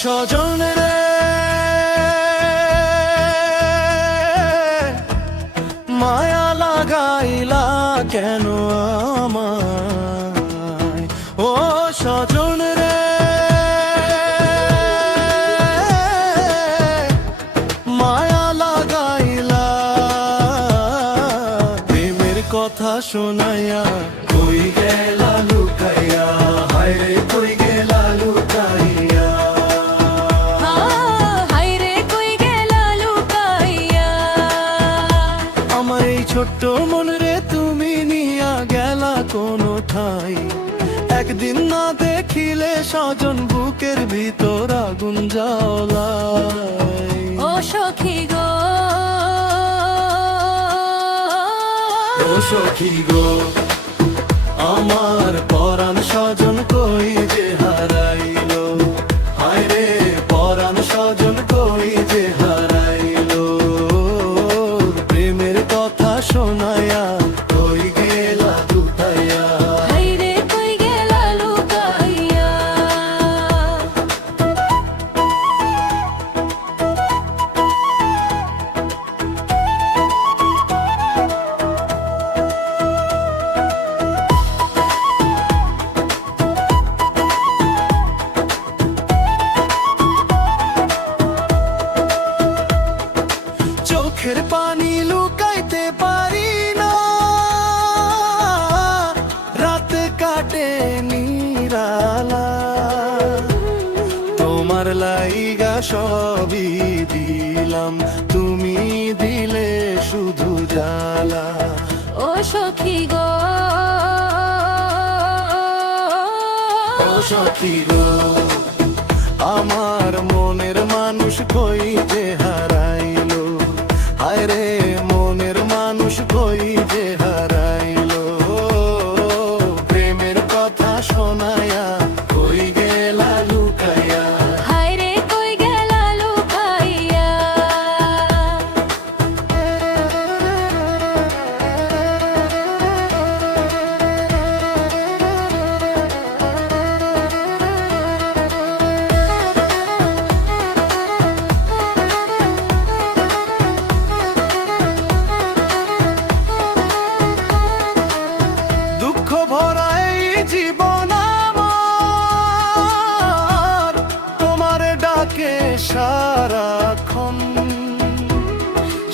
স্বজন রে, মায়া লাগাইলা কেন আমায়? ও স্বজন রে, মায়া লাগাইলা, প্রেমের কথা শোনাইয়া কই গেলা লুকাইয়া, হায়রে কই গেলা লুকাইয়া। আমার এই ছোট্ট মন রে তুমি নিয়া গেলা কোনো ঠাই, একদিন না দেখিলে স্বজন বুকের ভিতর আগুন জ্বালায়। ও সখী গো, ও সখী গো, আমার পরাণ স্বজন কই যে হারাইলো, হায়রে পরাণ স্বজন কই যে হারাইলো, প্রেমের কথা শোনায়া কই গেলা লুকাইয়া। হায়রে কই গেলা লুকাইয়া। চোখের পানি লুকাইতে পারি না, রাত কাটে নিরালা, তোমার লাইগা সবই দিলাম, তুমি দিলে শুধু জ্বালা। ও সখী গো, ও সখী গো, আমার মনের মানুষ কই যে হারাইলো, হায়রে মনের মানুষ কই যে হারাইলো, প্রেমের কথা শোনায়া কই গেলা লুকাইয়া। হায়রে কই গেলা লুকাইয়া। দুঃখ ভরা এই জীবন আমার, তোমার ডাকে সারাক্ষণ,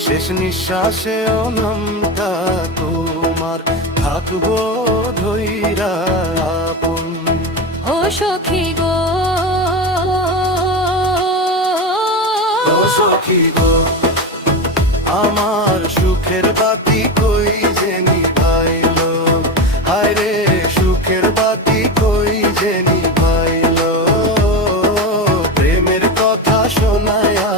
শেষ নিঃশ্বাসেও নামটা তোমার থাকবো ধইরা আপন। ও সখী গো, ও সখী গো, আমার সুখের বাতি কই যে নিভাইলো, হায়রে সুখের বাতি কই যে নিভাইলো, প্রেমের কথা শোনায়া